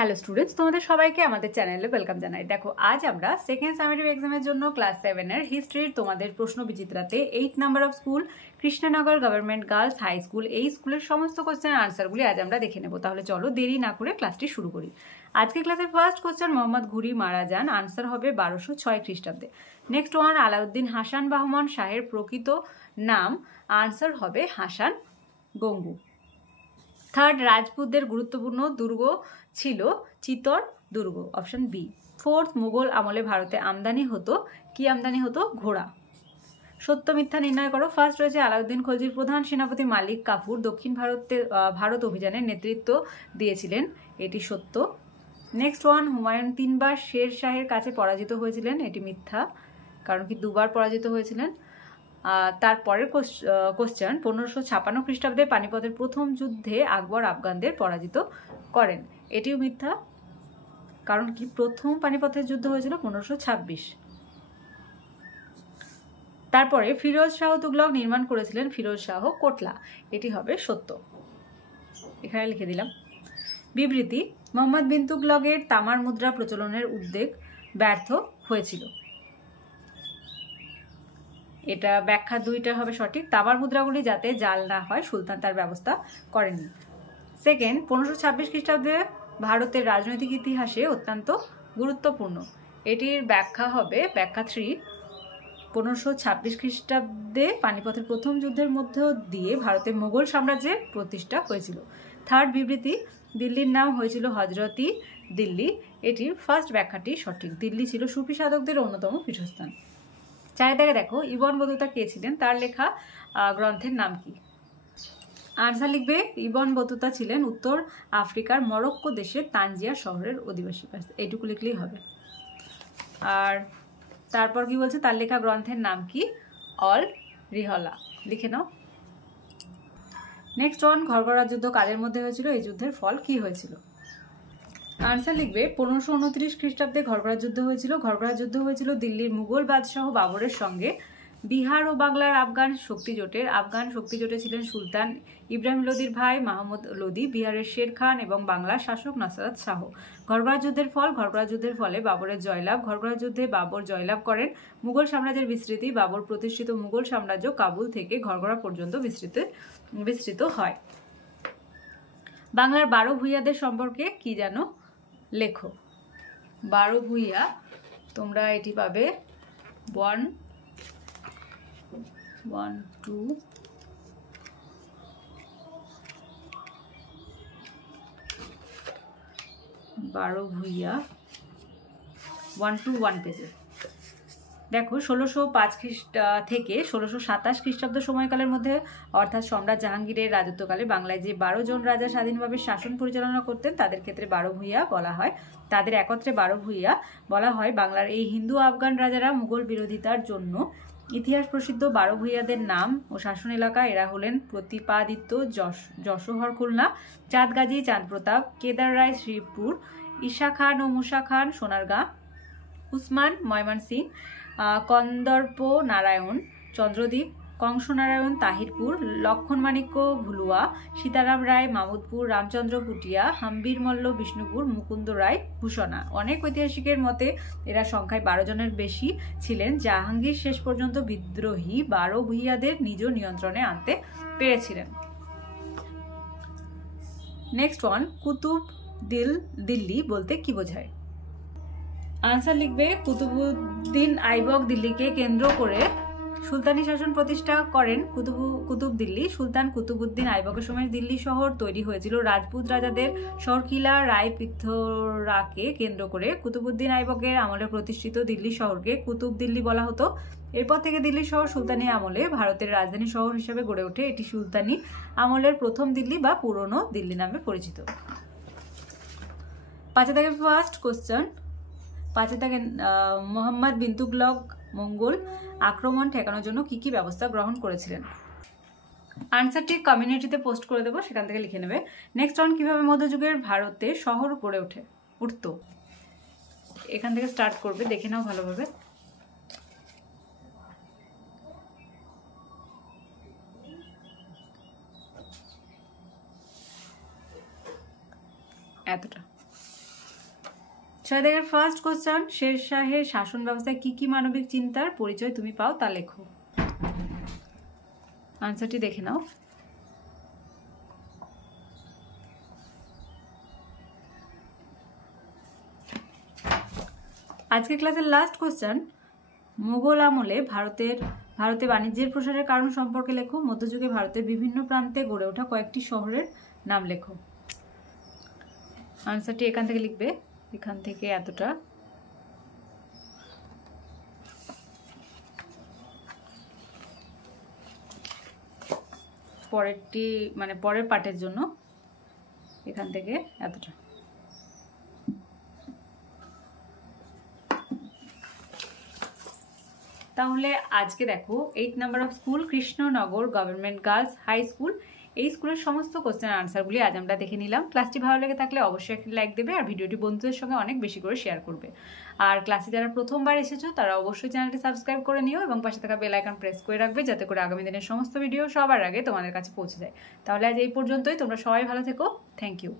Hello students, তোমাদের সবাইকে আমাদের চ্যানেলে ওয়েলকাম জানাই। দেখো, আজ আমরা সেকেন্ড সামেটিভ এক্সামের জন্য ক্লাস 7-এর হিস্ট্রির তোমাদের প্রশ্ন বিচিত্রাতে 8 number of school Krishnanagar government girls high school, এই স্কুলের সমস্ত কোশ্চেন আনসারগুলি আজ আমরা দেখে নেব। তাহলে চলো দেরি না করে ক্লাসটি শুরু করি। আজকে ক্লাসের ফার্স্ট কোশ্চেন, মোহাম্মদ ঘুরি মারা যান, আনসার হবে 1206 খ্রিস্টাব্দে। নেক্সট ওয়ান, আলাউদ্দিন হাসান বাহমান শাহের প্রকৃত নাম, আনসার হবে হাসান গঙ্গু। থার্ড, রাজপুতদের গুরুত্বপূর্ণ দুর্গ ছিল চিতর দুর্গ, অপশন বি। ফোর্থ, মুঘল আমলে ভারতে আমদানি হতো, কি আমদানি হতো? ঘোড়া। সত্য মিথ্যা নির্ণয় করো। ফার্স্ট রয়েছে আলাউদ্দিন খলজির প্রধান সেনাপতি মালিক কাফুর দক্ষিণ ভারত অভিযানের নেতৃত্ব দিয়েছিলেন, এটি সত্য। নেক্সট ওয়ান, হুমায়ুন 3 বার শের শাহের কাছে পরাজিত হয়েছিলেন, এটি মিথ্যা, কারণ কি 2 বার পরাজিত হয়েছিলেন। তারপরের কোশ্চেন, 1556 খ্রিস্টাব্দে পানিপথের প্রথম যুদ্ধে আকবর আফগানদের পরাজিত করেন, এটিও মিথ্যা, কারণ কি প্রথম পানিপথের যুদ্ধ হয়েছিল 1526। তারপরে ফিরোজ শাহ তুগলক নির্মাণ করেছিলেন ফিরোজ শাহ কোটলা, এটি হবে সত্য, এখানে লিখে দিলাম। বিবৃতি, মোহাম্মদ বিন তুগলকের তামার মুদ্রা প্রচলনের উদ্যোগ ব্যর্থ হয়েছিল, এটা ব্যাখ্যা 2টা হবে সঠিক। তামার মুদ্রাগুলি যাতে জাল না হয় সুলতান তার ব্যবস্থা করেননি। সেকেন্ড, 1526 খ্রিস্টাব্দে ভারতের রাজনৈতিক ইতিহাসে অত্যন্ত গুরুত্বপূর্ণ, এটির ব্যাখ্যা হবে ব্যাখ্যা 3। 1526 খ্রিস্টাব্দে পানিপথের প্রথম যুদ্ধের মধ্য দিয়ে ভারতে মোগল সাম্রাজ্যের প্রতিষ্ঠা হয়েছিল। থার্ড বিবৃতি, দিল্লির নাম হয়েছিল হজরতি দিল্লি, এটির ফার্স্ট ব্যাখ্যাটি সঠিক, দিল্লি ছিল সুফি সাধকদের অন্যতম পীঠস্থান। চারিদিকে দেখো, ইবন বতুতা কে ছিলেন, তার লেখা গ্রন্থের নাম কি? আনসার লিখবে, ইবন বতুতা ছিলেন উত্তর আফ্রিকার মরক্কো দেশের তানজিয়া শহরের অধিবাসী, এইটুকু লিখলেই হবে। আর তারপর কি বলছে, তার লেখা গ্রন্থের নাম কি? অল রিহলা, লিখে নাও। নেক্সট ওয়ান, ঘরগড়া যুদ্ধ কাদের মধ্যে হয়েছিল, এই যুদ্ধের ফল কি হয়েছিল? আনসার লিখবে, 1529 খ্রিস্টাব্দে ঘরগড়া যুদ্ধ হয়েছিল। ঘরগড়া যুদ্ধ হয়েছিল দিল্লির মুঘল বাদশাহ বাবরের সঙ্গে বিহার ও বাংলার আফগান শক্তিজোটে ছিলেন সুলতান ইব্রাহিম লোদির ভাই মাহমুদ লোদি, বিহারের শের খান এবং বাংলার শাসক নাসরাত শাহ। ঘরগড়া যুদ্ধের ফল, ঘরগড়া যুদ্ধের ফলে বাবরের জয়লাভ। ঘরগড়া যুদ্ধে বাবর জয়লাভ করেন। মুঘল সাম্রাজ্যের বিস্তৃতি, বাবর প্রতিষ্ঠিত মুঘল সাম্রাজ্য কাবুল থেকে ঘরগড়া পর্যন্ত বিস্তৃত হয়। বাংলার 12 ভূঁইয়াদের সম্পর্কে কি জানো, লেখো। 12 ভূঁইয়া, তোমরা এটি পাবে 1, 2, 12 ভূঁইয়া 1 to 1 পেজে। দেখো, 1605 থেকে 1627 খ্রিস্টাব্দ সময়কালের মধ্যে, অর্থাৎ সম্রাট জাহাঙ্গীরের রাজত্বকালে বাংলায় যে 12 জন রাজা স্বাধীনভাবে শাসন পরিচালনা করতেন তাদের ক্ষেত্রে 12 ভূঁইয়া বলা হয়। তাদের একত্রে 12 ভূঁইয়া বলা হয়। বাংলার এই হিন্দু আফগান রাজারা মুঘল বিরোধিতার জন্য ইতিহাস প্রসিদ্ধ 12 ভূঁইয়াদের নাম ও শাসন এলাকা, এরা হলেন প্রতিপাদিত্য যশোহর খুলনা, চাঁদ গাজী চাঁদ প্রতাপ, কেদার রায় শ্রীপুর, ঈশা খান ও মুসা খান সোনারগাঁ, উসমান ময়মনসিং, কন্দর্প নারায়ণ চন্দ্রদ্বীপ, কংসনারায়ণ তাহিরপুর, লক্ষণ মাণিক্য ভুলুয়া, সীতারাম রায় মামুদপুর, রামচন্দ্র পুটিয়া, হাম্বির মল্ল বিষ্ণুপুর, মুকুন্দ রায় ভূষণা। অনেক ঐতিহাসিকের মতে এরা সংখ্যায় 12 জনের বেশি ছিলেন। জাহাঙ্গীর শেষ পর্যন্ত বিদ্রোহী 12 ভূঁইয়াদের নিজ নিয়ন্ত্রণে আনতে পেরেছিলেন। নেক্সট ওয়ান, কুতুব দিল্লি বলতে কি বোঝায়? আনসার লিখবে, কুতুবউদ্দিন আইবক দিল্লিকে কেন্দ্র করে সুলতানি শাসন প্রতিষ্ঠা করেন। কুতুব দিল্লি, সুলতান কুতুবউদ্দিন আইবকের সময় দিল্লি শহর তৈরি হয়েছিল রাজপুত রাজাদের শহর কিলা রায় পৃথ্বরাকে কেন্দ্র করে। কুতুবউদ্দিন আইবকের আমলে প্রতিষ্ঠিত দিল্লি শহরকে কুতুব দিল্লি বলা হতো। এরপর থেকে দিল্লি শহর সুলতানি আমলে ভারতের রাজধানী শহর হিসেবে গড়ে ওঠে। এটি সুলতানি আমলের প্রথম দিল্লি বা পুরনো দিল্লি নামে পরিচিত। 5 থেকে ফার্স্ট কোশ্চেন, 5 থেকে মোহাম্মদ বিন তুগলক মঙ্গোল আক্রমণ ঠেকানোর জন্য কি কি ব্যবস্থা গ্রহণ করেছিলেন? আনসারটি কমিউনিটিতে পোস্ট করে দেবো, সেখান থেকে লিখে নেবে। নেক্সট ওয়ান, কিভাবে মধ্যযুগের ভারতে শহর গড়ে উঠতো? এখান থেকে স্টার্ট করবে, দেখে নাও ভালোভাবে। এতটা। 6 দাগের ফার্স্ট কোশ্চেন, শের শাহের শাসন ব্যবস্থায় কি কি মানবিক চিন্তার পরিচয় তুমি পাও তা লেখো। আনসারটি দেখে নাও। আজকের ক্লাসের লাস্ট কোশ্চেন, মুঘল আমলে ভারতে বাণিজ্যের প্রসারের কারণ সম্পর্কে লেখো। মধ্যযুগে ভারতের বিভিন্ন প্রান্তে গড়ে ওঠা কয়েকটি শহরের নাম লেখো। আনসারটি এখান থেকে লিখবে, এখান থেকে এতটা। পরেরটি মানে পরের পার্টের জন্য এখান থেকে এতটা। তাহলে আজকে দেখো 8 number of school Krishnanagar government girls high school, এই স্কুলের সমস্ত কোশ্চেন আনসারগুলি আজ আমরা দেখে নিলাম। ক্লাসটি ভালো লেগে থাকলে অবশ্যই একটি লাইক দেবে আর ভিডিওটি বন্ধুদের সঙ্গে অনেক বেশি করে শেয়ার করবে। আর ক্লাসে যারা প্রথমবার এসেছো তারা অবশ্যই চ্যানেলটি সাবস্ক্রাইব করে নিও এবং পাশে থাকা বেল আইকন প্রেস করে রাখবে যাতে করে আগামী দিনের সমস্ত ভিডিও সবার আগে তোমাদের কাছে পৌঁছে যায়। তাহলে আজ এই পর্যন্তই, তোমরা সবাই ভালো থেকো। Thank you.